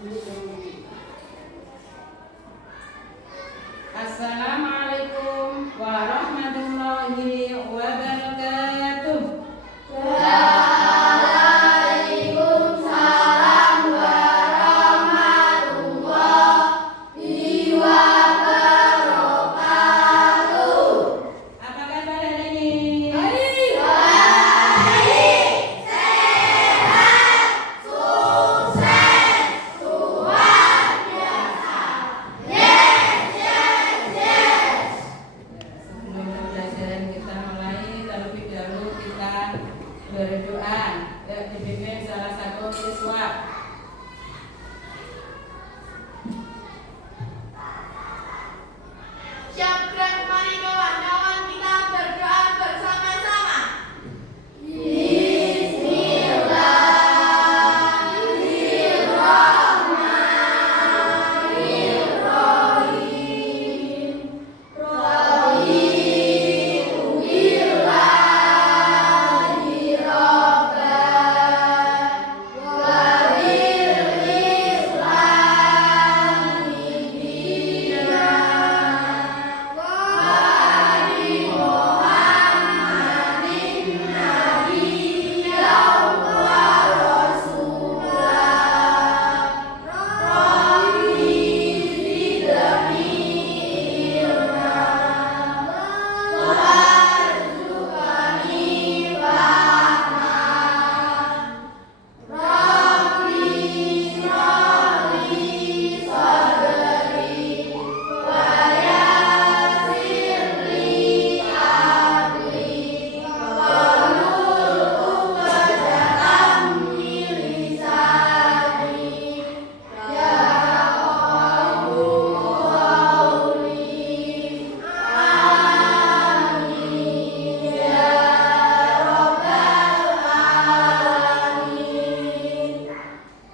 Assalamualaikum warahmatullahi wabarakatuh. Waalaikumsalam warahmatullahi wabarakatuh. Apa kabar hari ini? Baik, sehat, sukses, luar biasa. Yes. Sebelum pembelajaran kita mulai, terlebih dahulu kita berdoa. Dipimpin salah satu siswa. Siap gerak, mari kawan-kawan kita berdoa bersama-sama. Bismillahirrahmanirrahim.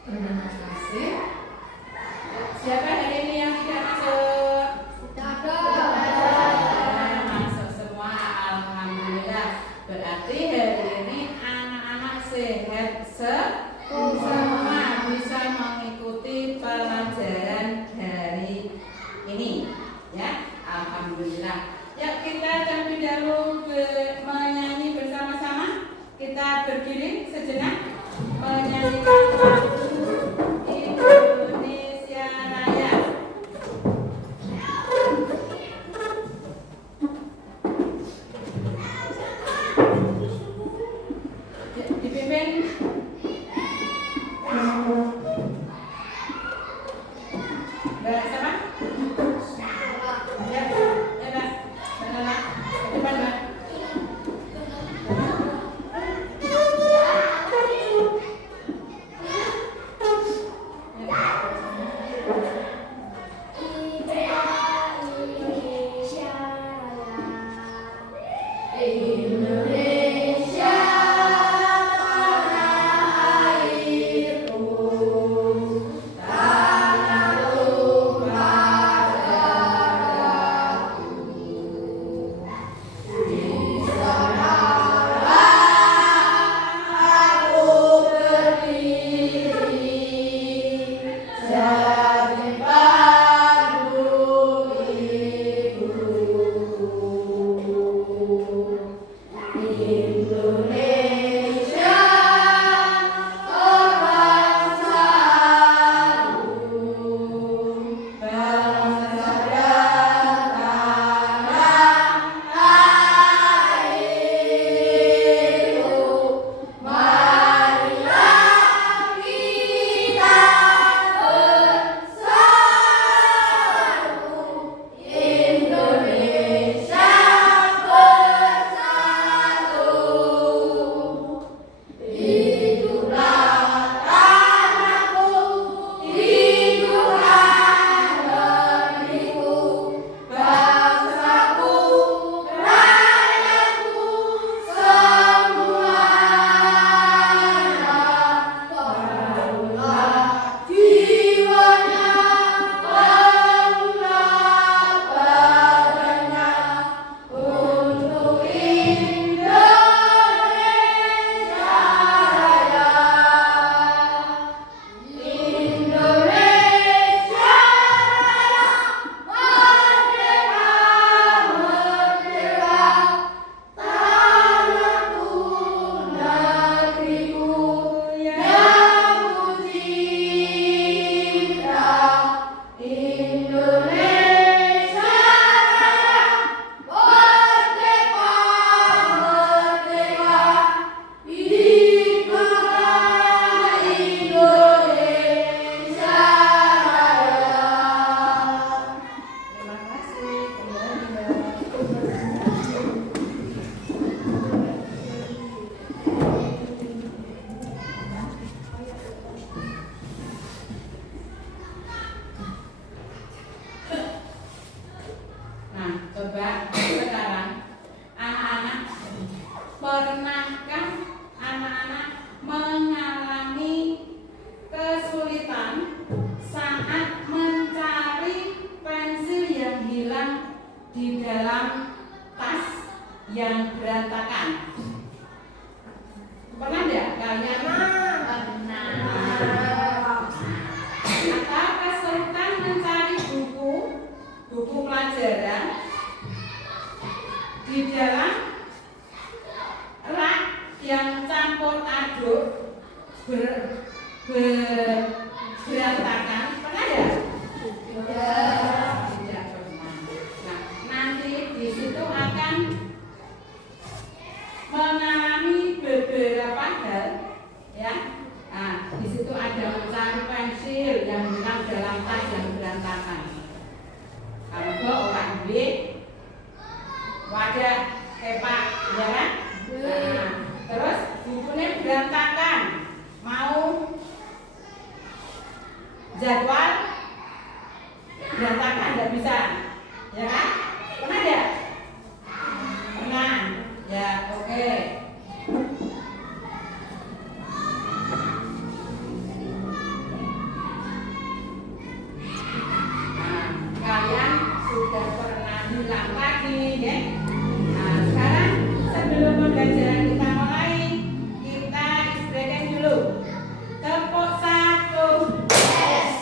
Terima kasih. Siapa hari ini yang tidak masuk? Masuk semua, alhamdulillah. Berarti hari ini anak-anak sehat semua, bisa mengikuti pelajaran hari ini, ya. Alhamdulillah. Ya, kita terlebih dahulu menyanyi bersama-sama. Kita berdiri sejenak menyanyikan lagu Coba sekarang anak-anak, pernahkah anak-anak mengalami kesulitan saat mencari pensil yang hilang di dalam tas yang berantakan? Pernah enggak kalian? Pernah. Atau kesulitan mencari buku pelajaran di dalam rak yang campur aduk berantakan? Pernah ya? Tidak pernah. Nah, nanti di situ akan mengalami beberapa hal, ya. Nah, di situ ada mencari pensil yang hilang dalam tas yang berantakan. Kalau orang duit wadah kepak, ya kan? Nah, terus bukunya berantakan, mau jadwal berantakan, nggak bisa, ya kan? Pernah ya? Pernah, ya, oke. Nah, kalian sudah pernah hilang lagi, ya? Nah, sekarang sebelum pembelajaran kita mulai, kita istirahat dulu. Tepuk 1,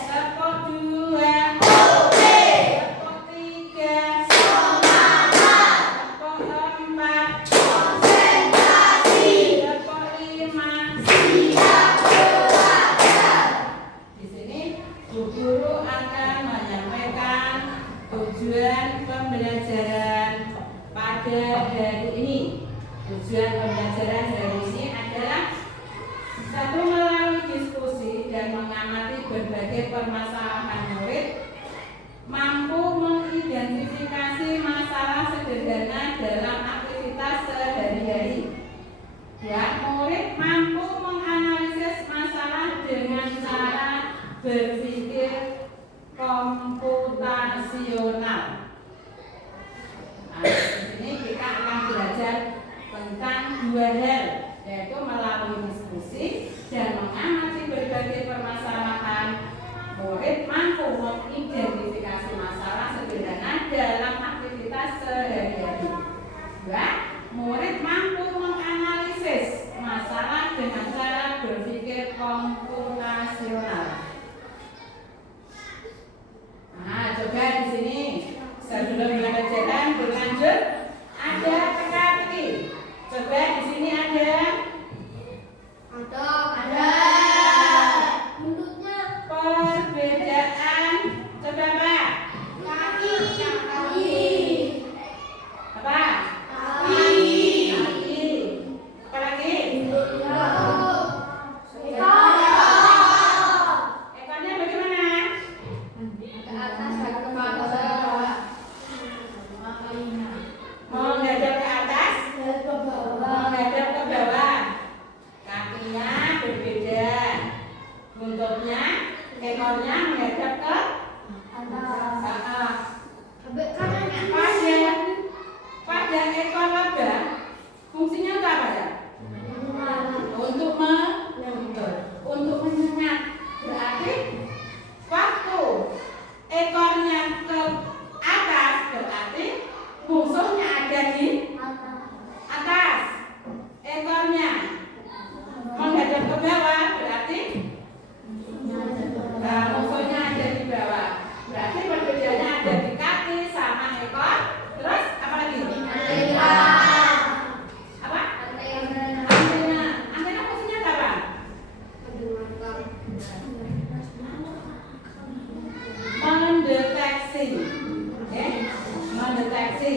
tepuk 2, tepuk 3, tepuk 4, tepuk 5. Di sini Bu Guru akan menyampaikan tujuan pembelajaran pada hari ini. Tujuan pembelajaran hari ini adalah satu, melalui diskusi dan mengamati berbagai permasalahan murid, mampu mengidentifikasi masalah sederhana dalam aktivitas sehari-hari. Ya, murid mampu menganalisis masalah dengan cara berpikir komputasional. Nah, di sini kita akan belajar tentang dua hal, yaitu melalui diskusi dan mengamati berbagai permasalahan. Murid mampu mengidentifikasi masalah sederhana dalam aktivitas sehari-hari. Dua, murid mampu menganalisis masalah dengan cara berpikir komputasional. Nah, coba di sini sebelum pembelajaran berlanjut ada teka-teki. Coba di sini ada. Bentuknya Perbedaan. Coba apa? kaki. Apa? Kaki. Apa lagi? Ekornya bagaimana? Menghadap ke atas, menghadap ke bawah. Kakinya berbeda. Buntutnya, ekornya menghadap ke pada ekor lebah. Fungsinya untuk apa ya? Untuk menyengat. Berarti waktu ekornya ke atas, berarti musuhnya ada di atas. Ekornya menghadap ke bawah, berarti musuhnya ada di bawah. Berarti perbedaannya ada di kaki sama ekor. Terus apa lagi? Apa? Antena. Antena fungsinya apa? Mendeteksi. Oke? Mendeteksi.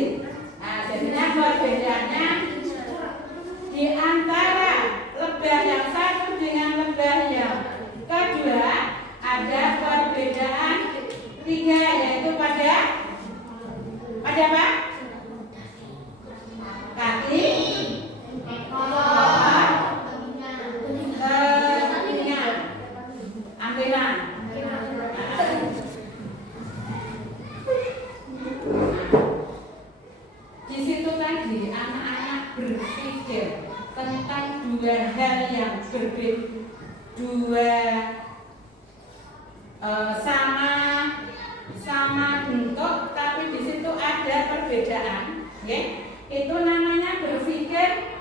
Nah, jadinya perbedaannya di antara lebah yang satu dengan lebah yang kedua ada perbedaan 3, yaitu pada apa? Kaki, ekor, telinga, antena. sama bentuk, tapi di situ ada perbedaan, ya. Itu namanya berpikir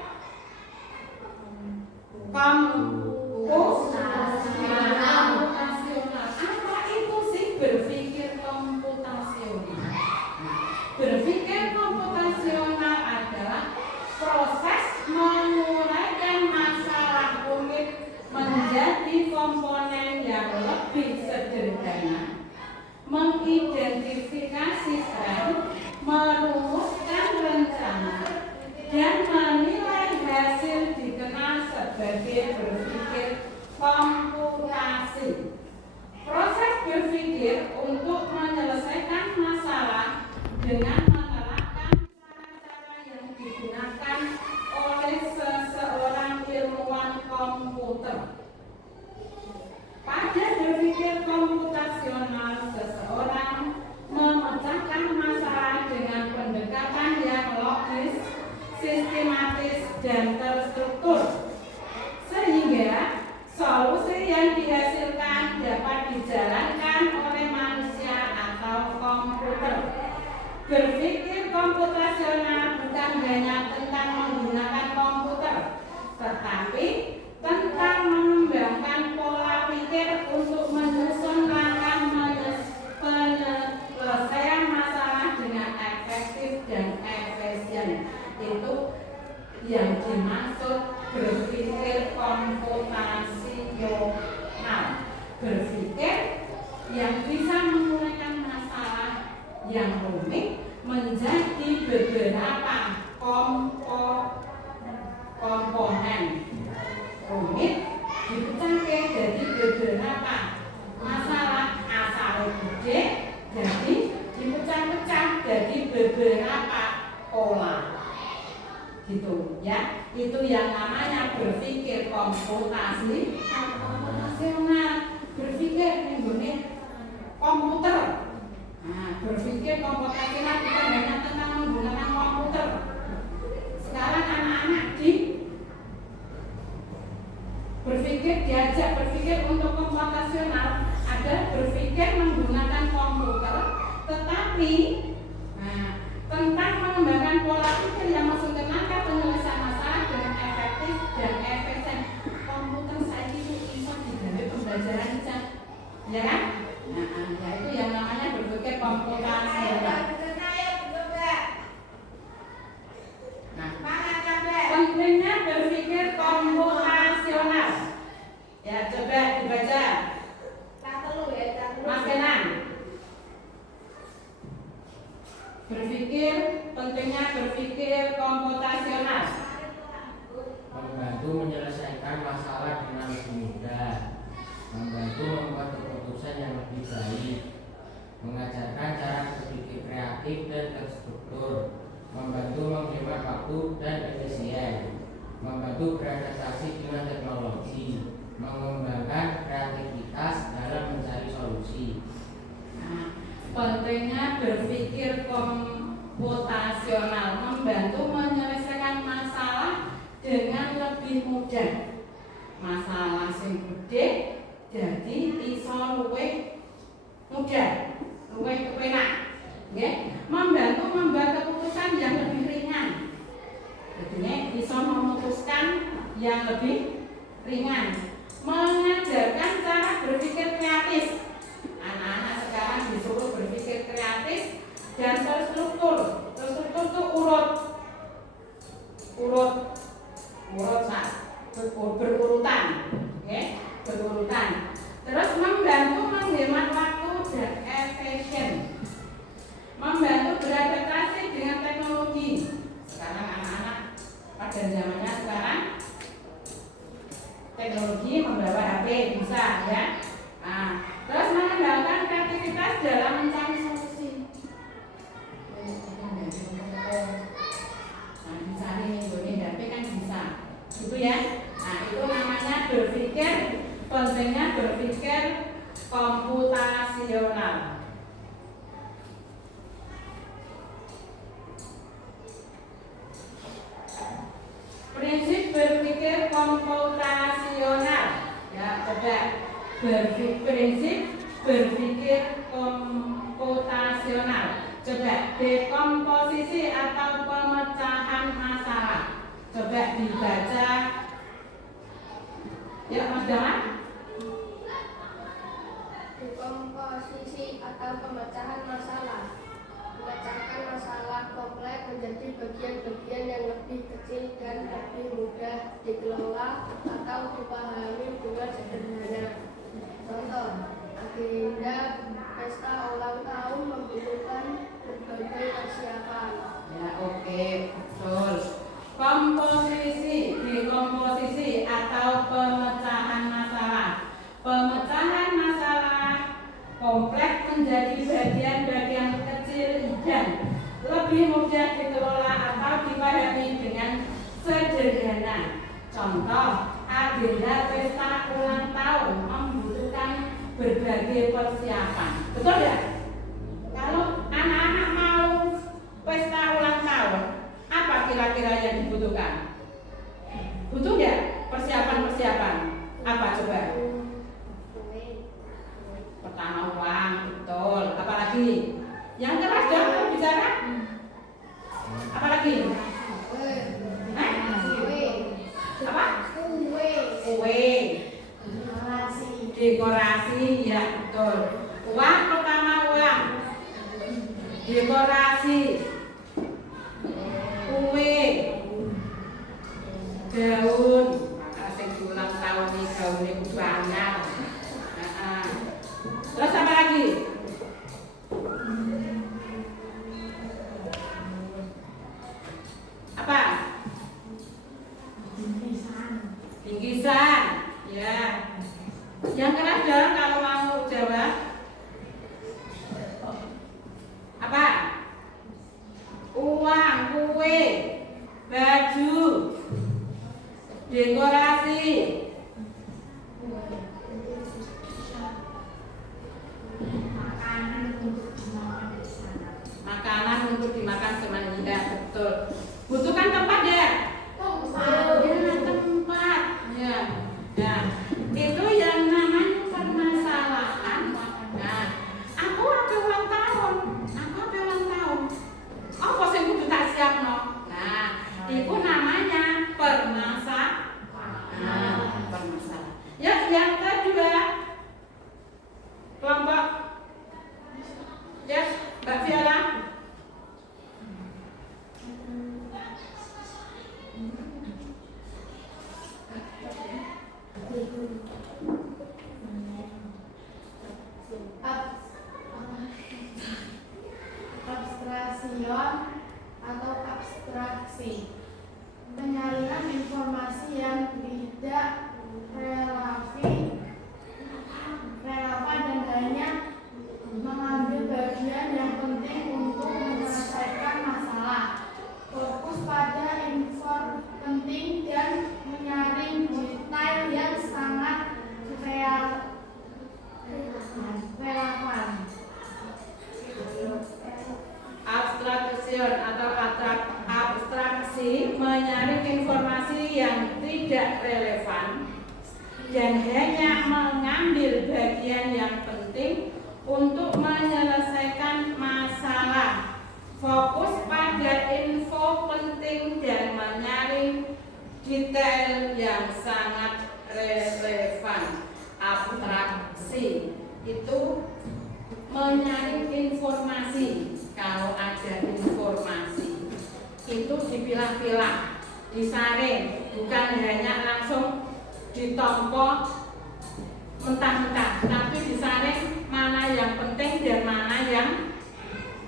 komputasional. Apa itu sih berpikir komputasional? Berpikir komputasional adalah proses menguraikan masalah rumit menjadi komponen yang lebih sederhana, mengidentifikasikan, merumuskan rencana, dan menilai hasil dikenal sebagai berpikir komputasi. Proses berpikir untuk menyelesaikan masalah dengan menerapkan cara-cara yang digunakan oleh seseorang ilmuwan komputer. Pada berpikir komputasional, seseorang memecahkan masalah dengan pendekatan yang logis, sistematis, dan terstruktur, sehingga solusi yang dihasilkan dapat dijalankan oleh manusia atau komputer. Berpikir komputasional bukan hanya tentang menggunakan komputer, tetapi tentang mengembangkan pola pikir untuk menyusun langkah penyelesaian masalah dengan efektif dan efisien. Itu yang dimaksud berpikir komputasional. Berpikir yang bisa menguraikan masalah yang rumit menjadi beberapa komponen rumit, dipecahkan jadi beberapa masalah asal gede, jadi dipecah-pecah jadi beberapa pola, gitu ya. Itu yang namanya berpikir komputasional. Berpikir menggunakan komputer. Nah, berpikir komputasional bukan hanya tentang menggunakan komputer. Sekarang anak-anak diajak berpikir untuk komputasional, ada berpikir menggunakan komputer, tetapi tentang mengembangkan pola pikir yang menggunakan penyelesaian masalah dengan efektif dan efisien. Komputer saya itu bisa digawe pembelajaran saja, ya kan? Ya itu yang namanya berpikir komputasional. Pentingnya berpikir komputasional. Ya, coba dibaca. Mas Kenan. Pentingnya berpikir komputasional. Membantu menyelesaikan masalah dengan lebih mudah, membantu membuat keputusan yang lebih baik, mengajarkan cara berpikir kreatif dan terstruktur, membantu menghemat waktu dan efisien, membantu beradaptasi dengan teknologi, mengembangkan kreativitas dalam mencari solusi. Pentingnya berpikir komputasional, membantu menyelesaikan masalah dengan lebih mudah. Masalah sing gede jadi iso luwih mudah, luwih kepenak, nggih. Membantu membuat keputusan yang lebih ringan. Jadi iso memutuskan yang lebih ringan. Mengajarkan cara berpikir kreatif. Anak-anak sekarang disuruh berpikir kreatif dan terstruktur. Terstruktur itu berurutan, okay? Berurutan. Terus membantu menghemat waktu dan efisien. Membantu beradaptasi dengan teknologi. Sekarang anak-anak pada zamannya sekarang teknologi membawa HP bisa, ya. Terus mengembangkan kreativitas dalam mencari solusi. Dicari ini HP kan bisa, gitu ya. Itu namanya berpikir, pentingnya berpikir komputasional. Prinsip berpikir komputasional. Ya, coba. Prinsip berpikir komputasional. Coba dekomposisi atau pemecahan masalah. Coba dibaca. Ya, Mas Daman. Dekomposisi atau pemecahan masalah. Memecahkan masalah kompleks menjadi bagian-bagian yang lebih kecil dan lebih mudah dikelola atau dipahami dengan sederhana. Contoh, agenda pesta ulang tahun membutuhkan berbagai persiapan. Ya, oke, betul. Dekomposisi atau pemecahan masalah. Pemecahan masalah kompleks menjadi bagian-bagian kecil dan lebih mudah dikelola atau dipahami dengan sederhana. Contoh, agenda pesta ulang tahun membutuhkan berbagai persiapan. Betul ya? Kalau anak-anak mau pesta ulang tahun, apa kira-kira yang dibutuhkan? Butuh nggak persiapan-persiapan? Apa coba? Pertama uang, betul. Apalagi? Yang keras dong bicara. Apalagi? Apa? Kue. Dekorasi, ya betul. Uang pertama uang. Dekorasi. Kue. Daun. Kasih ulang tahun nih daunnya banyak. Terus apa lagi? Apa? Bingkisan. Ya. Yang keras dong kalau mau jawab. Apa? Uang, kue, baju, dekorasi. Makanan untuk dimakan semuanya, betul. Butuhkan tempat ya? Tempat. Ya. Nah, itu yang namanya permasalahan. Nah, aku ada ulang tahun. Apa sih kudu tak siapno? Nah, itu namanya permasalahan. Ya, yang kedua kelompok. Ya, Mbak Viola. Abstraction atau abstraksi, penyaringan informasi yang tidak relevan dan hanya mengambil bagian yang penting untuk menyelesaikan masalah. Fokus pada info penting dan menyaring detail yang sangat relevan. Abstraction atau abstraksi menyaring informasi yang tidak relevan dan hanya mengambil bagian yang penting untuk menyelesaikan masalah. Fokus pada info penting dan menyaring detail yang sangat relevan. Abstraksi itu menyaring informasi. Kalau ada informasi itu dipilah-pilah, disaring, bukan hanya langsung ditompo mentah-mentah, tapi disaring mana yang penting dan mana yang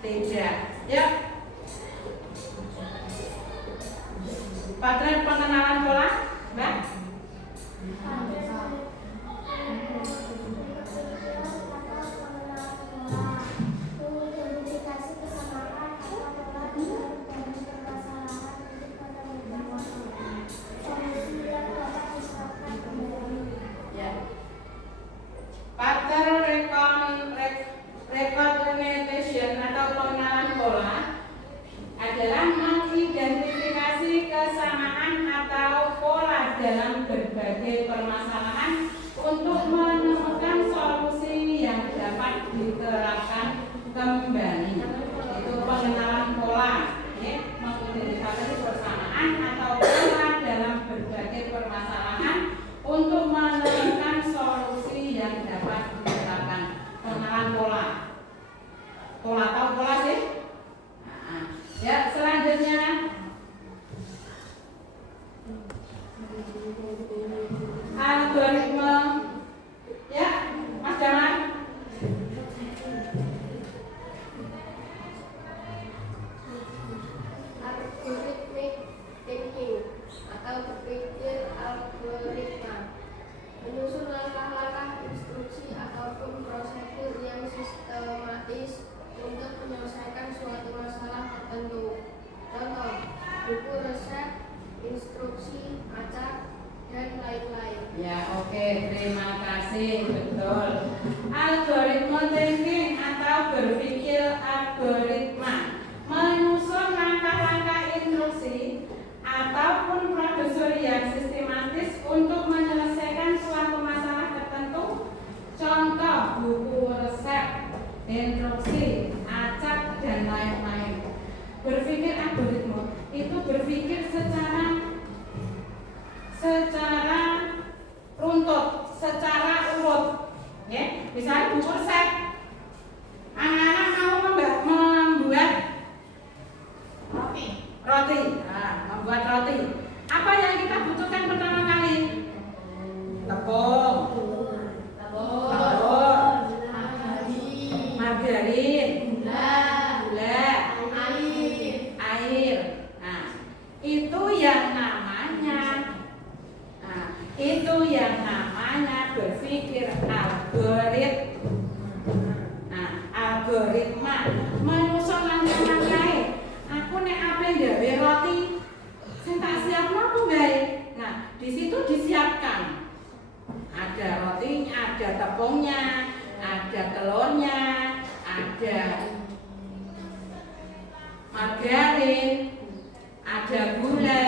tidak. Ya. Patren pengenalan pola, Mbak. Pattern dapat diterapkan kembali. Itu pengenalan pola, ya, mengidentifikasi persamaan atau pola dalam berbagai permasalahan untuk menemukan solusi yang dapat diterapkan. Pengenalan pola. Pola, tahu pola sih? Nah, ya, selanjutnya algoritma, ya, Mas Jamal. Algorithmic thinking atau berpikir algoritma, menyusun langkah-langkah instruksi ataupun prosedur yang sistematis untuk menyelesaikan suatu masalah tertentu. Contoh, buku resep, instruksi, acak, dan lain-lain. Ya, oke, terima kasih, betul. Algoritma thinking atau berpikir algoritma, menyusun langkah-langkah instruksi ataupun prosedur yang sistematis untuk menyelesaikan suatu masalah tertentu. Contoh, buku resep, instruksi, acak, dan lain-lain. Berpikir algoritma itu berpikir secara runtut, secara urut, ya. Misalnya buku resep, anak-anak mau membuat roti, membuat roti. Apa yang kita butuhkan pertama kali? Tepung, telur, margarin, gula, air. Nah, itu yang namanya berpikir algoritma, menyusun langkah-langkah. Aku nek ape gawe roti, sing tak siapno apa gawe? Nah, di situ disiapkan. Ada rotinya, ada tepungnya, ada telurnya, ada margarin, ada gula.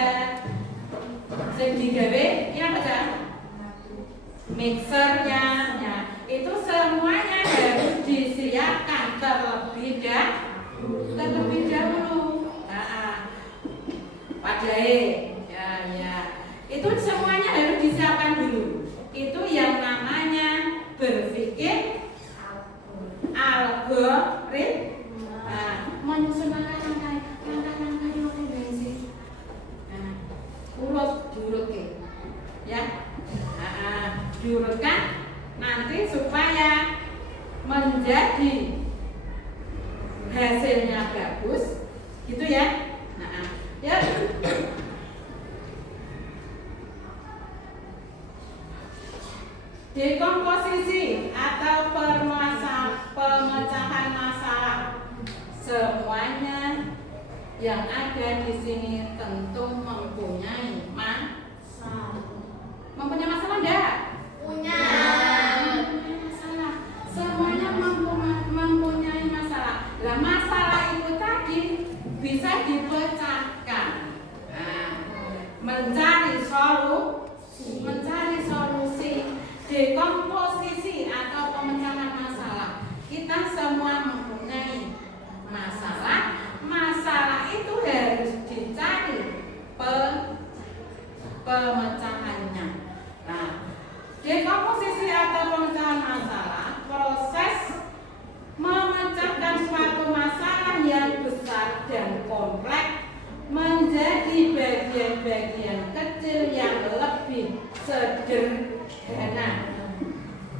Sing digawe ya apa? Mixernya, ya, itu semuanya harus disiapkan terlebih dahulu. Wadai, ya, itu semuanya harus disiapkan dulu. Itu yang namanya berpikir algoritma, menyusun langkah-langkah itu apa sih? Diurut, ya. Diurutkan nanti supaya menjadi hasilnya bagus, gitu ya. Ya. Dekomposisi atau pemecahan masalah, semuanya yang ada di sini tentu mempunyai masalah. Mempunyai masalah enggak? Punya. Masalah. Semuanya mempunyai masalah. Lah masalah itu tadi bisa dipecahkan. Mencari solusi, dekomposisi atau pemecahan masalah. Kita semua mempunyai masalah. Masalah itu harus dicari pemecahannya. Nah, dekomposisi atau pemecahan masalah, proses memecahkan suatu masalah yang besar dan kompleks menjadi bagian-bagian kecil yang lebih sederhana.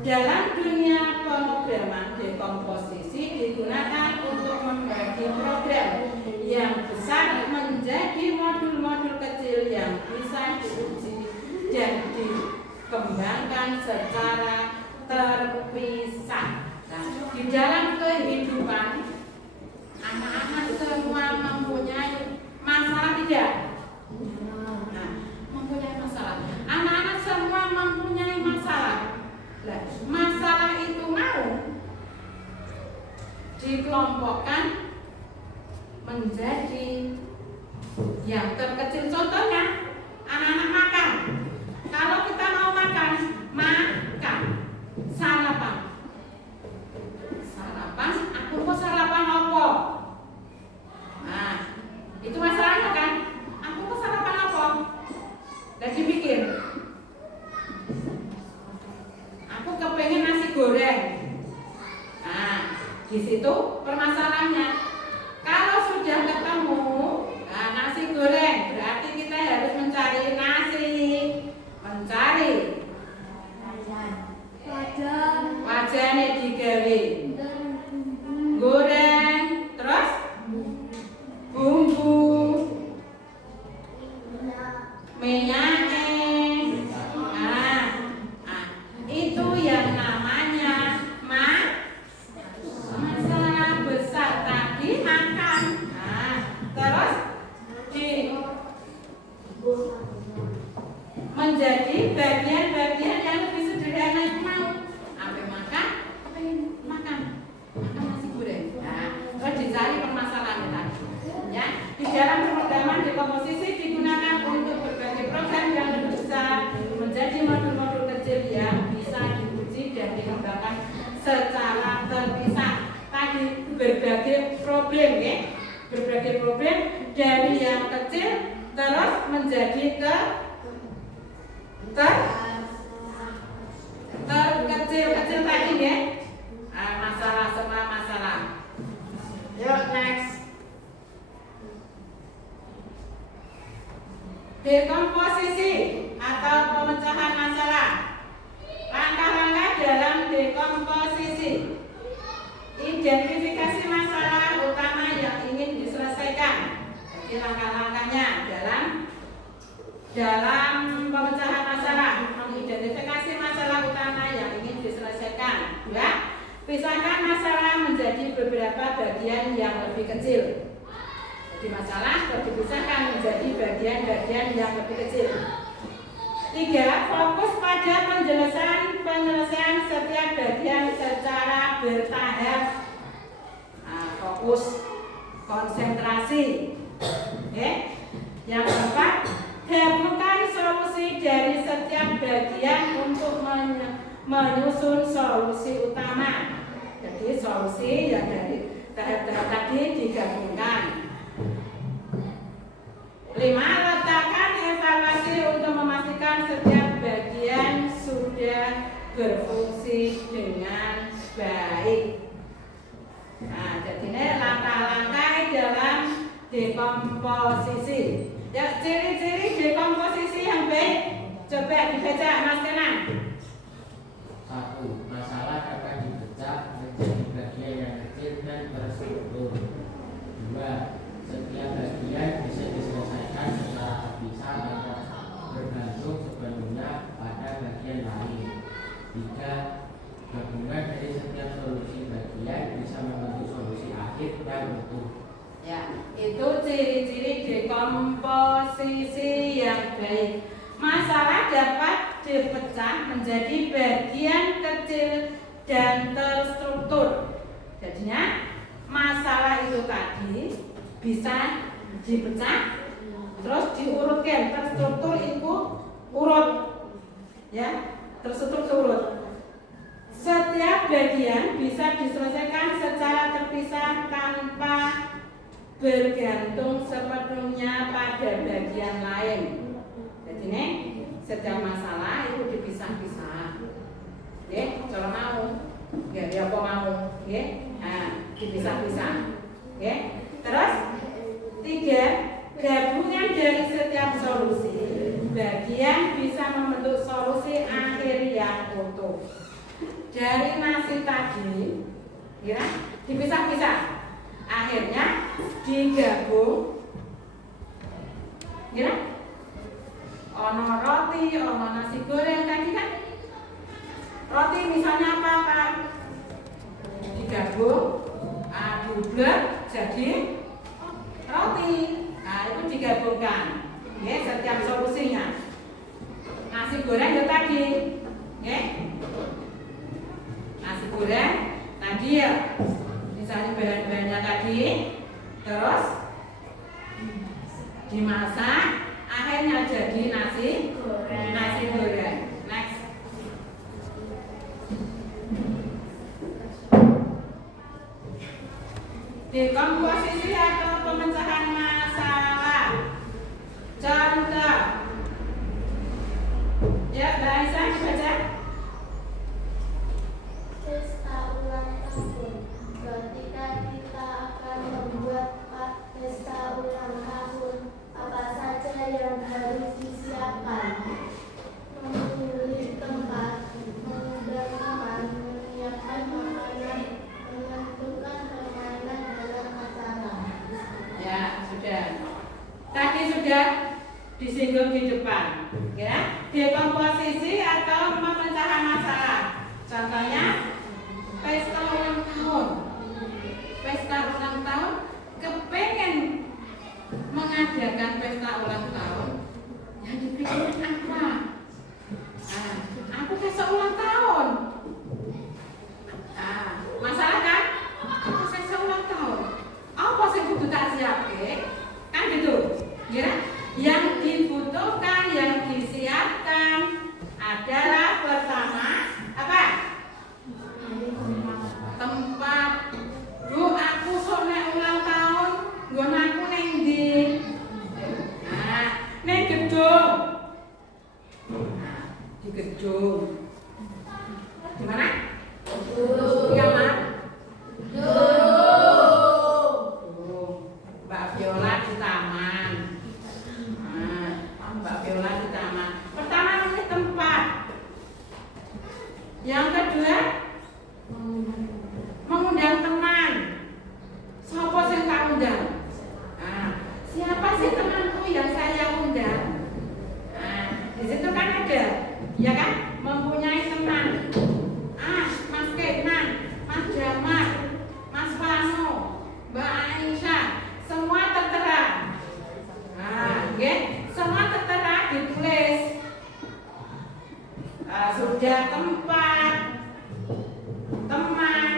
Dalam dunia pemrograman, dekomposisi digunakan untuk membagi program yang besar menjadi modul-modul kecil yang bisa diuji dan dikembangkan secara terpisah. Nah, di dalam kehidupan, anak-anak semua mempunyai masalah tidak? Nah, mempunyai masalah. Anak-anak semua mempunyai masalah. Nah, masalah itu mau dikelompokkan menjadi yang terkecil. Contohnya, anak-anak makan. Kalau kita mau makan, sarapan. Di situ permasalahannya. Kalau sudah ketemu nasi goreng, berarti kita harus mencari nasi, mencari wajannya digawe goreng, terus bumbu, minyaknya. Itu yang namanya masalah besar tadi makan. Terus menjadi bagian-bagian yang lebih sederhana itu mau apa makan nasi goreng. Terus dicari permasalahannya tadi. Ya, di dalam pemrograman dekomposisi digunakan untuk berbagai program yang lebih besar menjadi modul-modul kecil yang bisa diuji dan dikembangkan secara terpisah. Tadi berbagai problem ya, berbagai problem dari yang kecil terus menjadi terkecil-kecil tadi ya. Masalah semua masalah. Yuk next. Dekomposisi atau pemecahan masalah. Langkah-langkah dalam dekomposisi. Identifikasi masalah utama yang ingin diselesaikan. Jadi langkah-langkahnya dalam pemecahan masalah, mengidentifikasi masalah utama yang ingin diselesaikan. Ya, pisahkan masalah menjadi beberapa bagian yang lebih kecil. Jadi masalah dipisahkan menjadi bagian-bagian yang lebih kecil. 3. Fokus pada penyelesaian setiap bagian secara bertahap. Fokus, konsentrasi. Yang keempat, gabungkan solusi dari setiap bagian untuk menyusun solusi utama. Jadi solusi yang dari tahap-tahap tadi digabungkan. 5. Letakkan evaluasi untuk memastikan setiap bagian sudah berfungsi dengan baik. Jadi ini langkah-langkah dalam dekomposisi. Ya, ciri-ciri dekomposisi yang baik. Coba dibaca Mas Kenan. 1. Masalah dapat dipecah menjadi bagian yang kecil dan terstruktur. 2. Setiap bagian bisa diselesaikan secara terpisah atau bergantung sepenuhnya pada bagian lain. 3. Gabungan dari setiap solusi bagian bisa membentuk solusi akhir yang utuh. Ya, itu ciri-ciri dekomposisi yang baik. Masalah dapat dipecah menjadi bagian kecil dan terstruktur. Jadinya masalah itu tadi bisa dipecah terus diurutkan, terstruktur itu urut. Ya, terstruktur urut. Setiap bagian bisa diselesaikan secara terpisah tanpa bergantung sepenuhnya pada bagian lain. Jadi ini setiap masalah itu dipisah-pisah. Oke, cara mau, ya apa mau, oke, dipisah-pisah. Oke, terus 3, gabungan dari setiap solusi bagian bisa membentuk solusi akhir yang utuh. Dari nasi tadi, ya, dipisah-pisah, akhirnya digabung, ya. Ono roti, ono nasi goreng tadi kan. Roti misalnya apa? Digabung, diblek jadi roti. Itu digabungkan. Ya, setiap solusinya. Nasi goreng ya tadi, ya. Nasi goreng tadi ya, misalnya bahan-bahannya tadi, terus dimasak, akhirnya jadi nasi goreng. Next. Dekomposisi atau pemecahan masalah. Contoh. Ya, Mbak Aisyah dibaca. Pesta ulang tahun disinggung di depan, ya. Dekomposisi atau pemecahan masalah. Contohnya pesta ulang tahun. Pesta ulang tahun kepengen mengadakan pesta ulang tahun. Yang dipikirkan apa? Nah, aku pesta ulang tahun. Nah, masalah kan? Aku pesta ulang tahun. Apa sih kudu tak siapke? Kan gitu, ya? Yang dibutuhkan, yang disiapkan adalah pertama apa? Tempat. Bu, aku sok nek ulang tahun, nggon aku ning ndi? Nah, ning gedung. Nah, di gedung. Di mana? Di kamar. Mbak Viola di taman. Mbak Viola di taman. Pertama ini tempat. Yang kedua mengundang teman. Siapa yang tak undang? Nah, siapa sih temanku yang saya undang? Nah, di situ kan ada, ya kan? Mempunyai teman. Mas Kenan, Mas Jamal, Mas Pano, Mbak Aisyah, semua tertera. Ya, semua tertera ditulis. Sudah tempat, teman,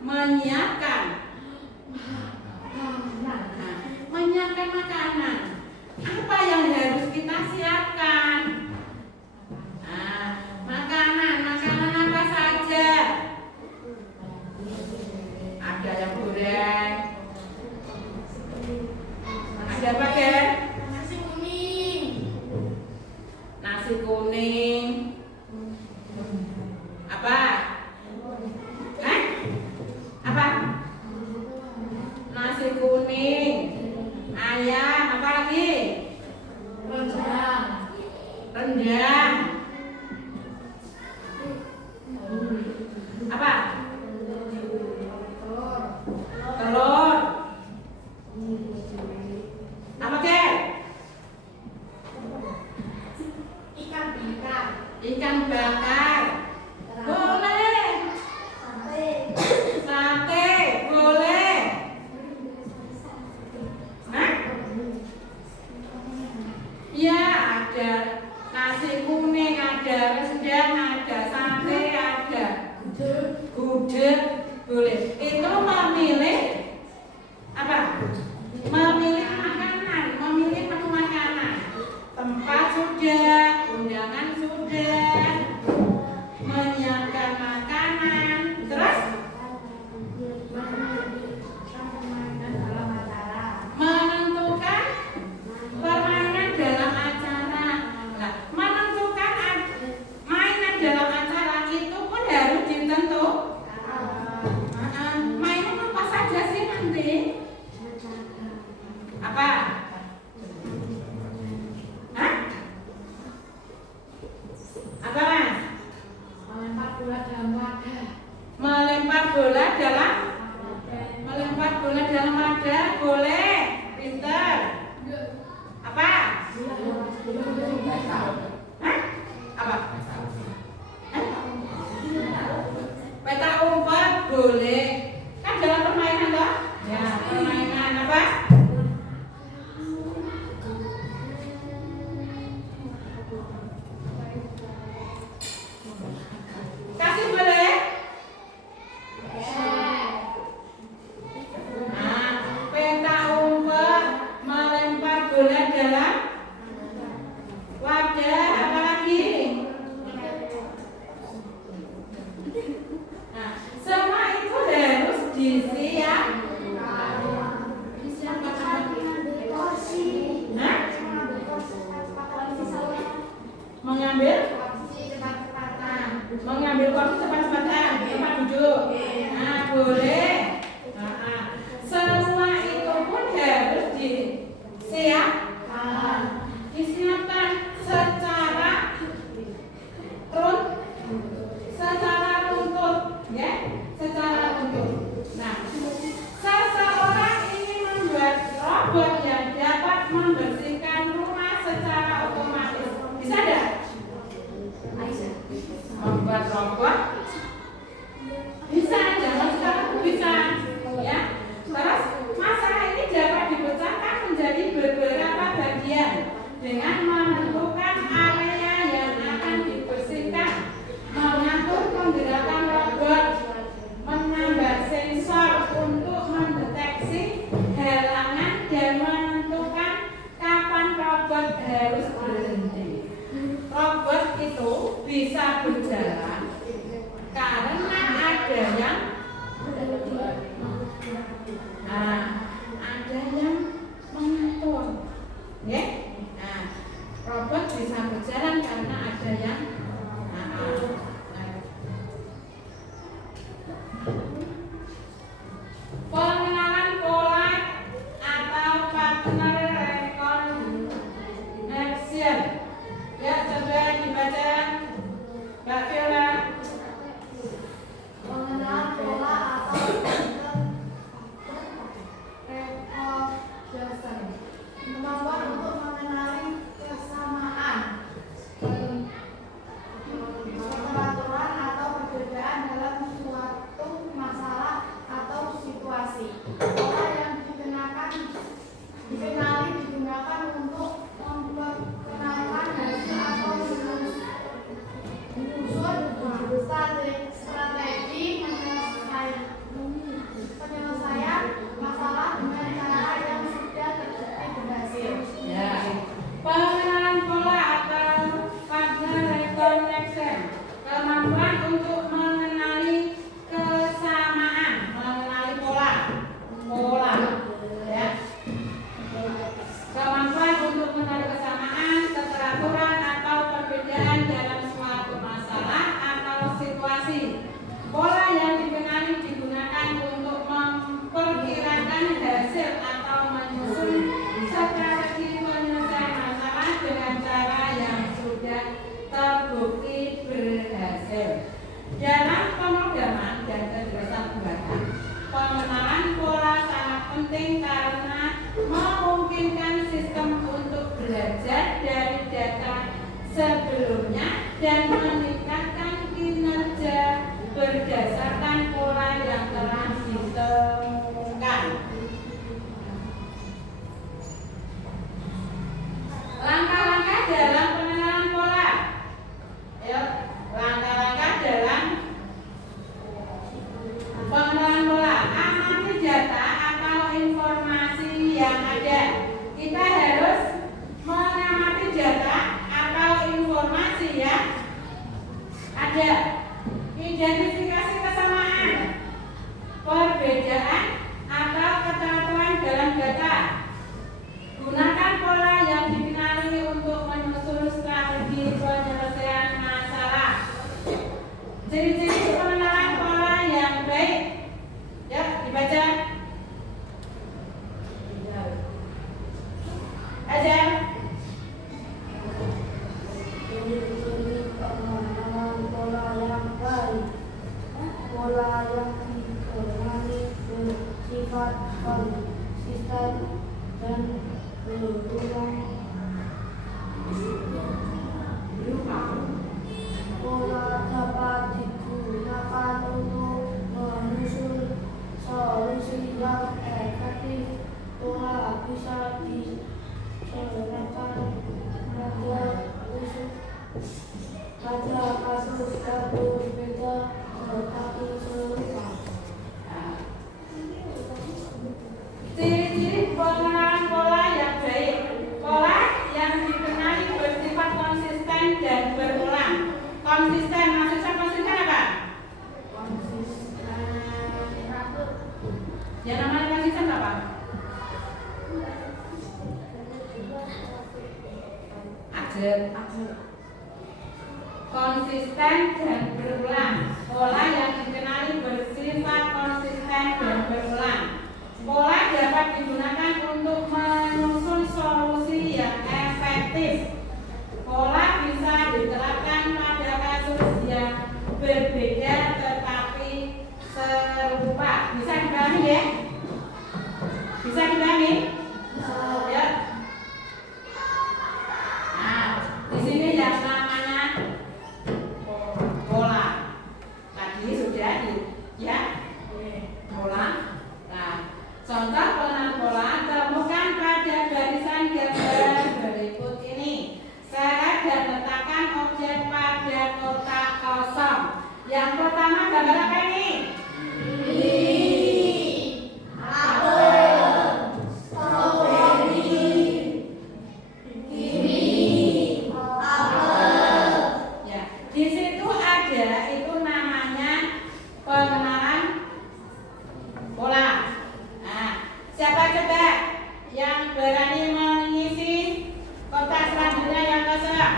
menyiapkan. Menyiapkan makanan. Apa yang harus kita siapkan? Makanan apa saja? Ada yang goreng. Ada apa, Ken? Nasi kuning. Nasi kuning. Apa? Apa? Nasi kuning. Ayam, apa lagi? Rendang. Apa? Telur. Apa, Ken? Ikan bakar. Boleh. Sate, boleh. Ya, ada nasi kuning, ada rendang, ada sate, ada gudeg, boleh. Itu memilih apa? Memilih makanan, memilih menu makanan. Tempat sudah, undangan sudah, menyiapkan makanan, terus menentukan permainan dalam acara. Nah, menentukan mainan dalam acara itu pun harus ditentukan. Mainan apa saja sih nanti? Apa? Apa, Mas? Melempar bola dalam wadah. Melempar bola dalam wadah boleh. Pinter. Apa? Apa? Peta umpet boleh. Kan dalam permainan toh? Ya, permainan apa? Kasih boleh? Peta umpet, melempar bola dalam wadah, apa lagi? Semua itu harus disiapkan. Mengambil kursi cepat-cepatan, tempat duduk. Boleh. Semua itu pun harus disiapkan secara runtut, ya, secara runtut. Nah, penting karena memungkinkan sistem untuk belajar dari data sebelumnya dan meningkatkan kinerja berdasarkan pola yang telah ditemukan. Langkah-langkah dalam pengenalan pola. Ayo, langkah-langkah dalam pengenalan pola. Amati data atau informasi yang ada. Kita harus mengamati data atau informasi yang ada. Identifikasi kesamaan, perbedaan atau ketentuan dalam data. Gunakan pola yang dikenali untuk menyusun strategi penyelesaian masalah. Ciri-ciri pengenalan pola yang baik. Ya, dibaca. Aja. Pengenalan pola yang baik. Pola yang dikenali bersifat konsisten dan berulang. Pola dapat digunakan untuk menyusun solusi yang efektif. Pola bisa diserahkan pada kasus yang berbeda tetapi serupa. Ciri-ciri pengenalan pola yang baik. Pola yang dikenali bersifat konsisten dan berulang. Konsisten, maksudnya konsisten apa? Yang namanya konsisten apa? Ajar. Konsisten dan berulang. Pola yang dikenali bersifat konsisten dan berulang. Pola dapat digunakan untuk menyusun solusi yang efektif. Pola bisa diterapkan pada kasus yang berbeda tetapi serupa. Bisa dipahami ya? Bisa dipahami? Ya. Nah, di sini yang namanya pola. Tadi sudah ya? Pola. Nah, contoh pengenalan pola temukan pada barisan gambar berikut ini. Seret dan letakkan objek pada kotak kosong. Yang pertama gambar apa ini? Ya, di situ ada itu namanya pengenalan pola. Nah, siapa coba yang berani mengisi kotak selanjutnya yang kosong?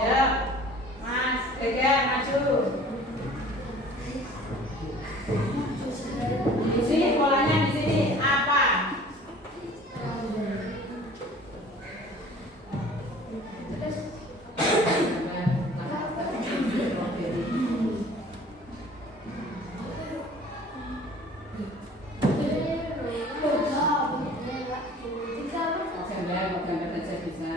Ya, Mas Tegar maju. Di sini polanya di sini apa? Gambar aja bisa.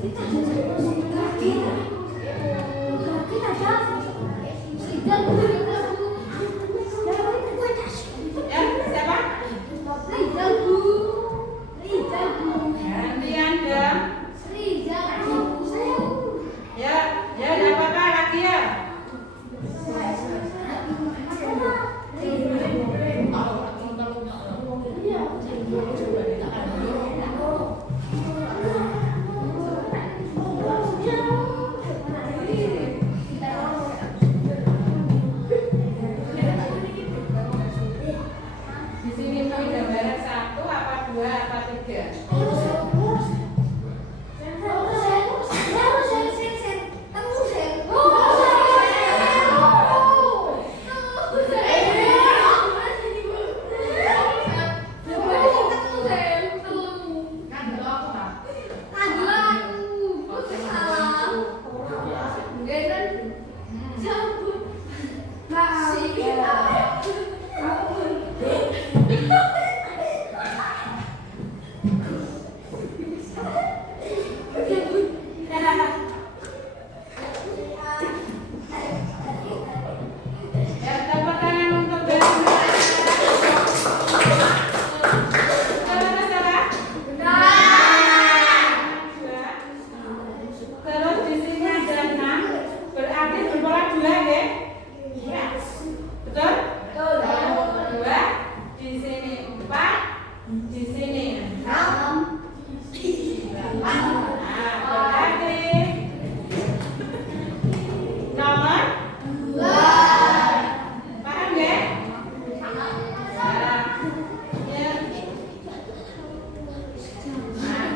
Ya, siapa? Gantian dong. Ya, ya udah apa-apa lagi ya. Di sini mau gambaran 1 apa 2 apa 3? Ya, tepuk tangan untuk Bella. Benar salah? Terus di sini ada 6, berarti berpola 2 ya? Betul? 2, di sini 4, di sini 6. Nah, berarti nomor 2. Paham ya? Nah, ya. Nah,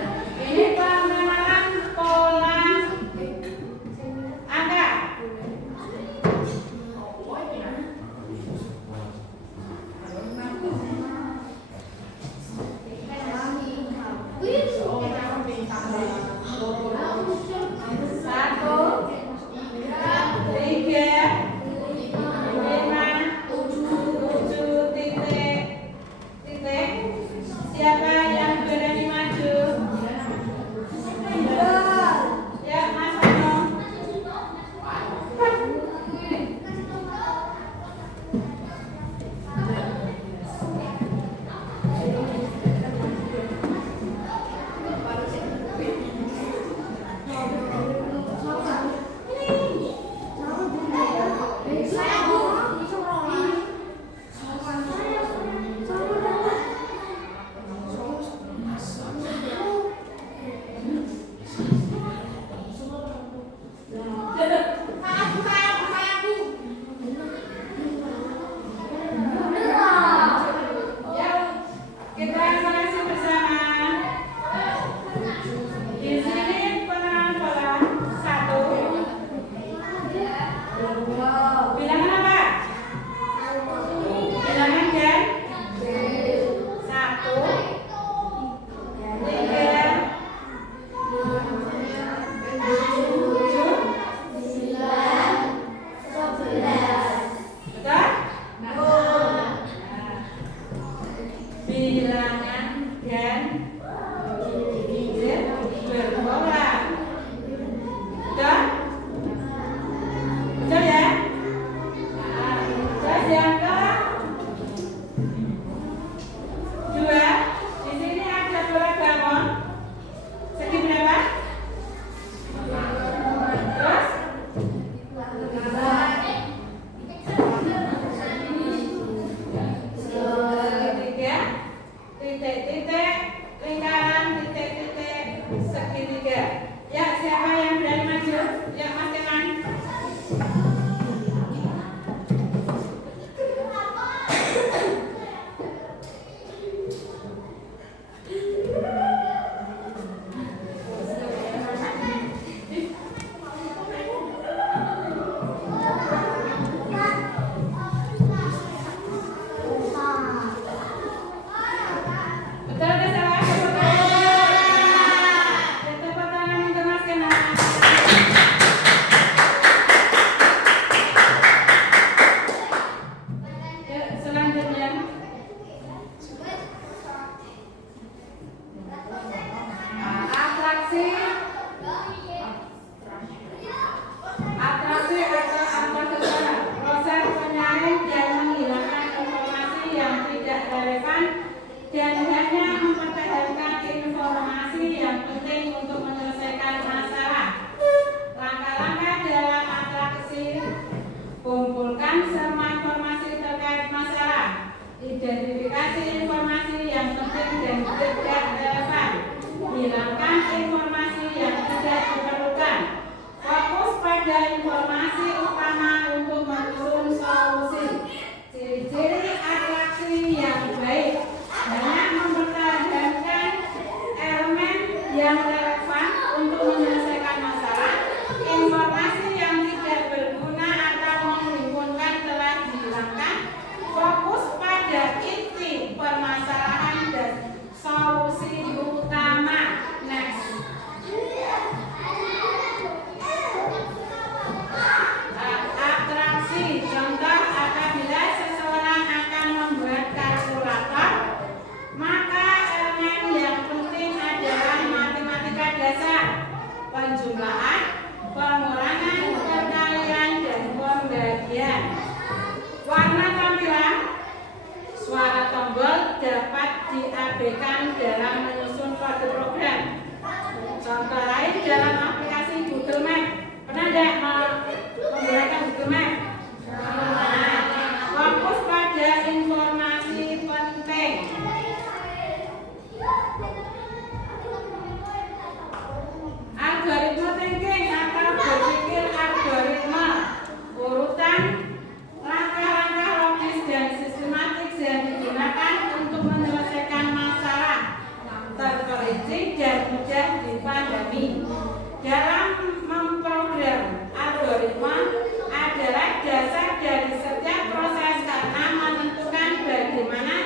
ini pengenalan pola angka. Satu, 3, 5, 7 titik. Siapa yang berani maju? Ya, Mas Ano. Ya, kita evaluasi bersama. Di sini pengenalan pola 1. Bilangan apa? Bilangan kan? 1, 3, 7, 9, betul? Bilangan dan digit berpola. Betul? Betul ya? Nah, terus yang ke 2, di sini ada bola bangun. Segi berapa? Terus? Segitiga, titik-titik, lingkaran, titik-titik, segitiga. Ya, siapa yang berani maju? Ya, Mas Kenan. Betul atau salah? Tepuk tangan untuk Mas Kenan. relevan untuk menyelesaikan masalah. Informasi yang tidak berguna atau membingungkan telah dihilangkan. Fokus pada inti permasalahan dan solusi utama. Next. Atraksi. Contoh, apabila seseorang akan membuat kalkulator, maka elemen yang penting adalah matematika dasar, penjumlahan, pengurangan, perkalian, dan pembagian. Warna tampilan. Suara tombol dapat diabaikan dalam menyusun kode program. Contoh lain dalam aplikasi Google Map. Pernah tidak menggunakan Google Map? Fokus pada informasi penting. Algoritma thinking atau berpikir algoritma. Urutan langkah-langkah logis dan sistematik yang digunakan untuk menyelesaikan masalah, terperinci dan mudah dipahami. Dalam memprogram, algoritma adalah dasar dari setiap proses karena menentukan bagaimana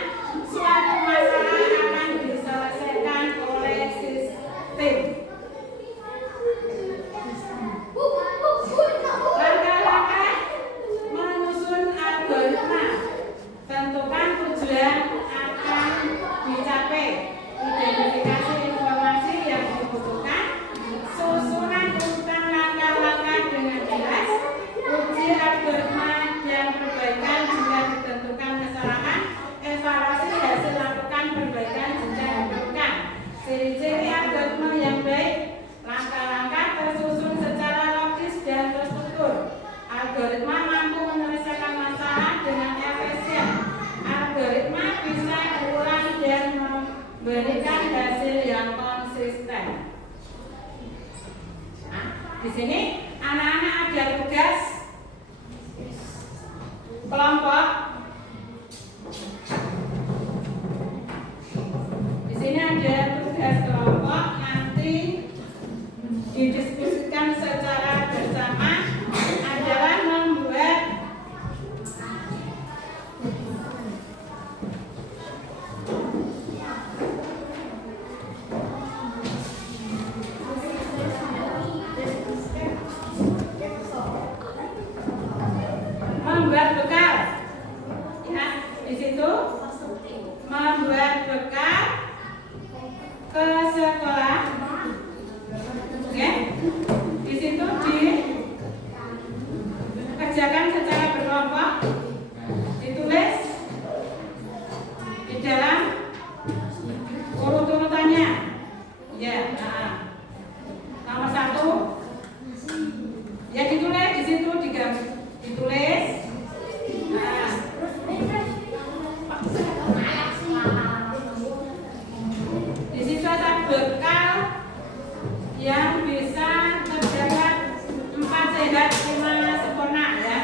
suatu masalah akan diselesaikan oleh sistem. Langkah-langkah menyusun algoritma. Tentukan tujuan akan dicapai. Identifikasi informasi yang dibutuhkan. Susunan urutan langkah-langkah dengan jelas. Uji algoritma dan perbaikan jika ditentukan kesalahan. Evaluasi hasil lakukan perbaikan jika diperlukan. Ciri-ciri algoritma yang baik. Langkah-langkah tersusun secara logis dan terstruktur. Algoritma mampu menyelesaikan masalah dengan efisien. Algoritma bisa diulang dan memberikan hasil yang konsisten. Nah, di sini anak-anak ada tugas kelompok. Di sini ada tugas kelompok, nanti didiskusikan secara bersama adalah membuat bekal. Ya, di situ membuat bekal ke sekolah. Oke. Di situ dikerjakan secara berkelompok, ditulis di dalam urut-urutannya. Ya, nomor 1 ya ditulis di situ, ditulis. Nah, di situ ada bekal yang bisa terdapat 4 sehat 5 sempurna ya.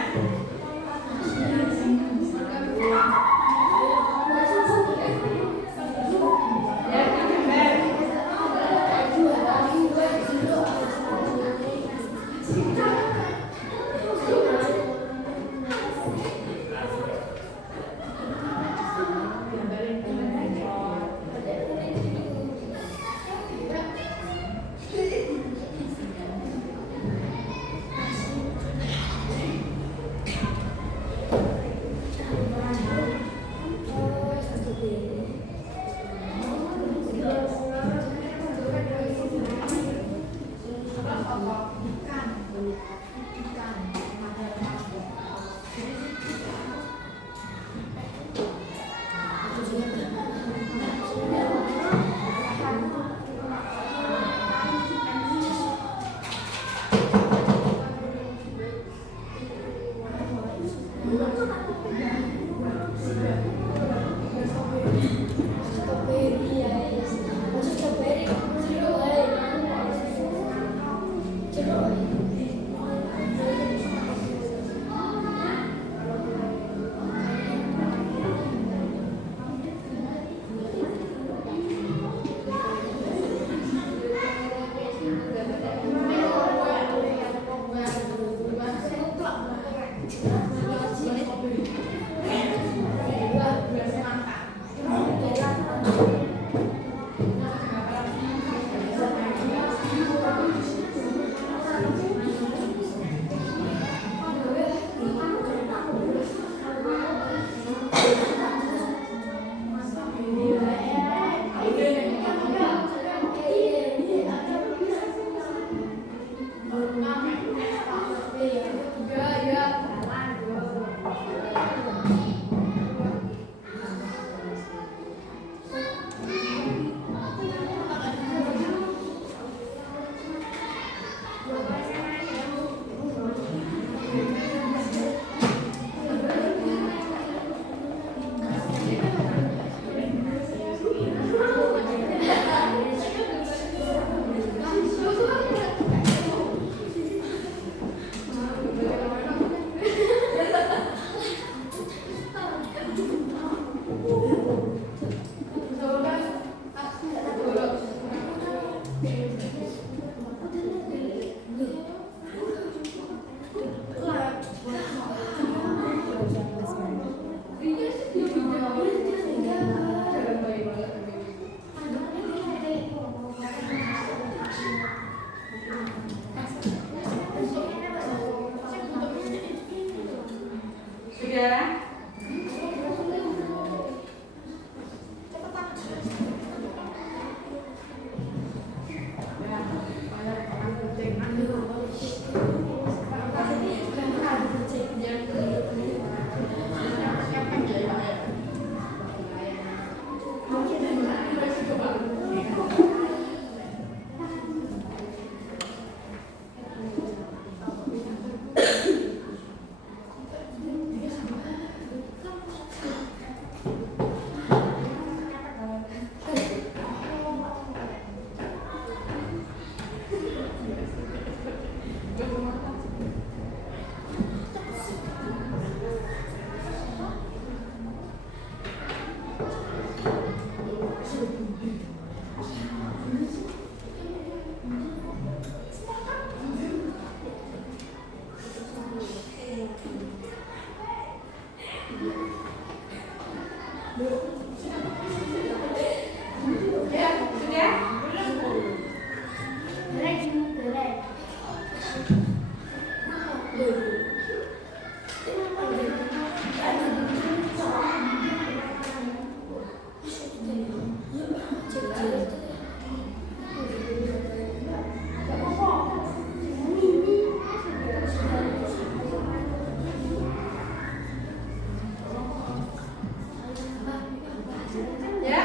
Ya,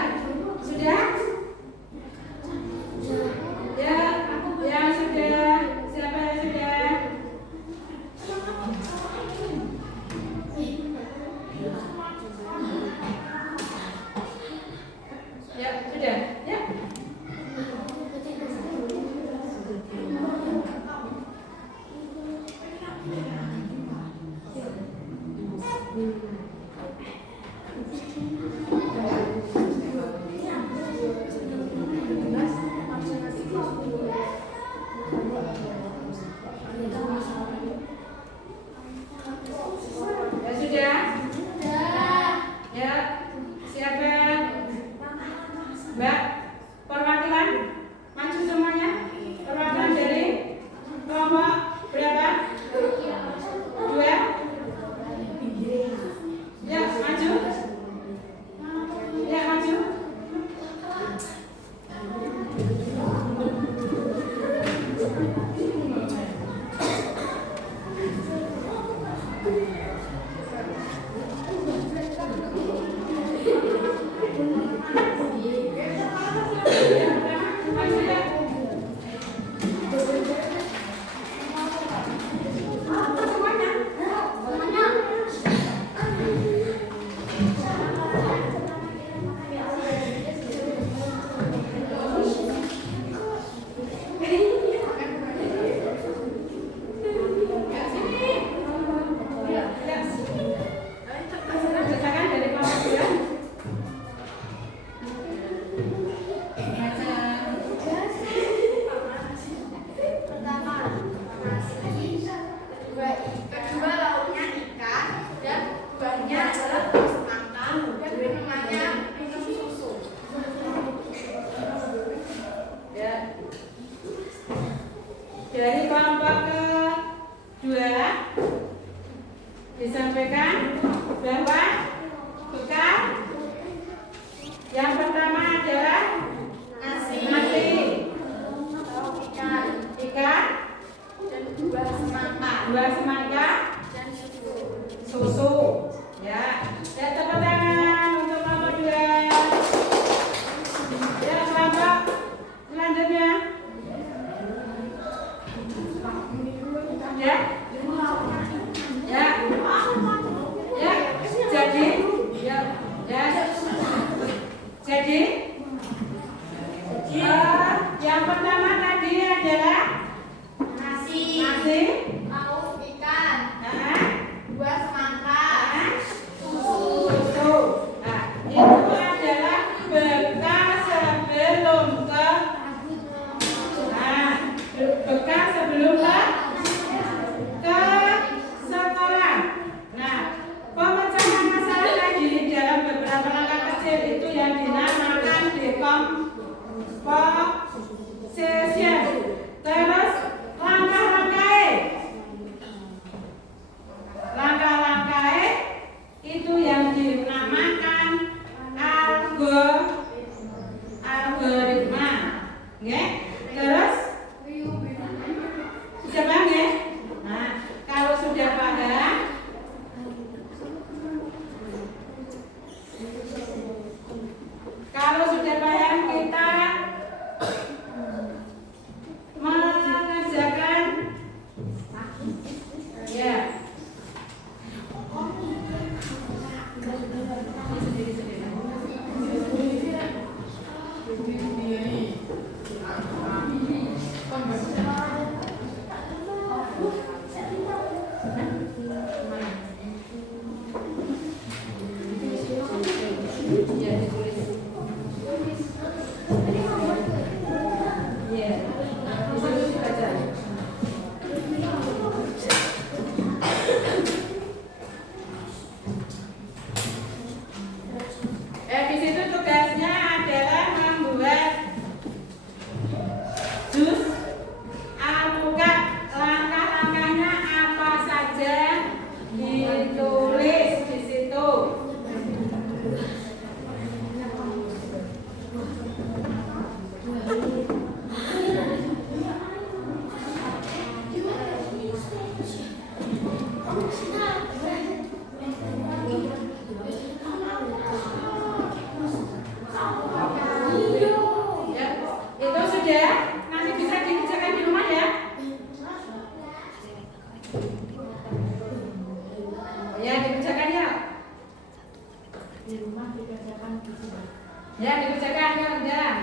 sudah? Ya, ya sudah. Siapa yang sudah? Ya, sudah. Ya. Ya sudah? Ya. Siapa? Mbak, perwakilan maju semuanya. Perwakilan dari kelompok berapa? 2. Ya, maju. Ya, maju. Maju ya. Silakan dari kelompok 2. Pertama, nasi. Kedua lauknya ikan dan buahnya adalah semangka dan minumannya minum susu. Ya. Dari kelompok kedua disampaikan bahwa bekal yang pertama adalah Nasi, nasi, ikan, dan buah semangka buah semangka, dan susu. susu. Ya, ya tepuk tangan untuk kelompok 2. Ya, kelompok selanjutnya. Ya. Ya. Ya. Jadi, ya, ya. Jadi, yang pertama tadi adalah Nasi, nasi, lauk ikan, nah, buah semangka, susu. susu. Nah, itu adalah bekal sebelum ke nah, bekal sebelum ke sekolah. Nah, pemecahan masalah tadi dalam beberapa langkah kecil itu yang dinamakan dekomposisi. Ya, dikerjakan kerjaan.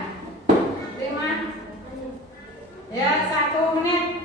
Terima. Ya, 1 menit.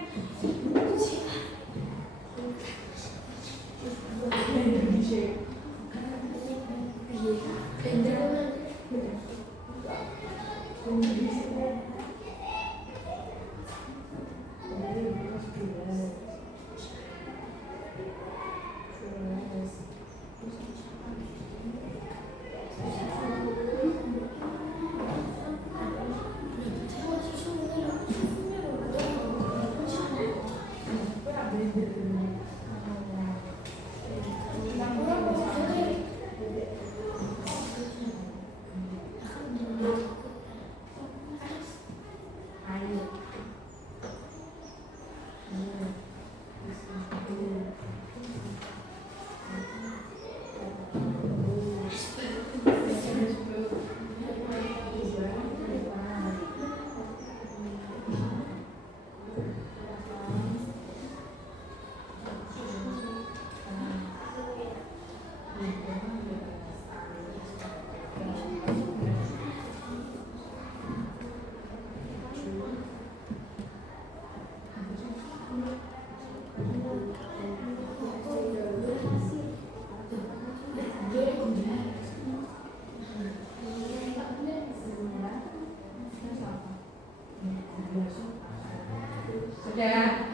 Sudah.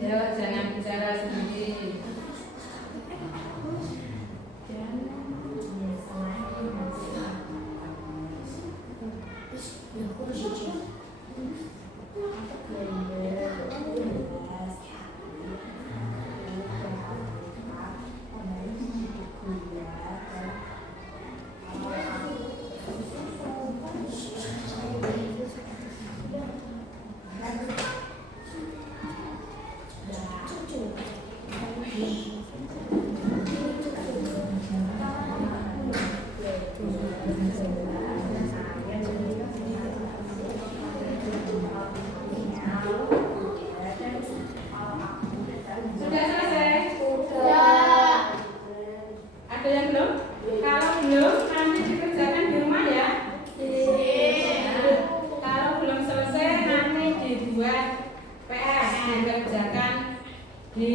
Ya, jangan bicara sendiri. Sudah selesai? Ya. Ada yang belum? Kalau belum, nanti dikerjakan di rumah ya. Nah, kalau belum selesai, nanti dibuat PS, dikerjakan di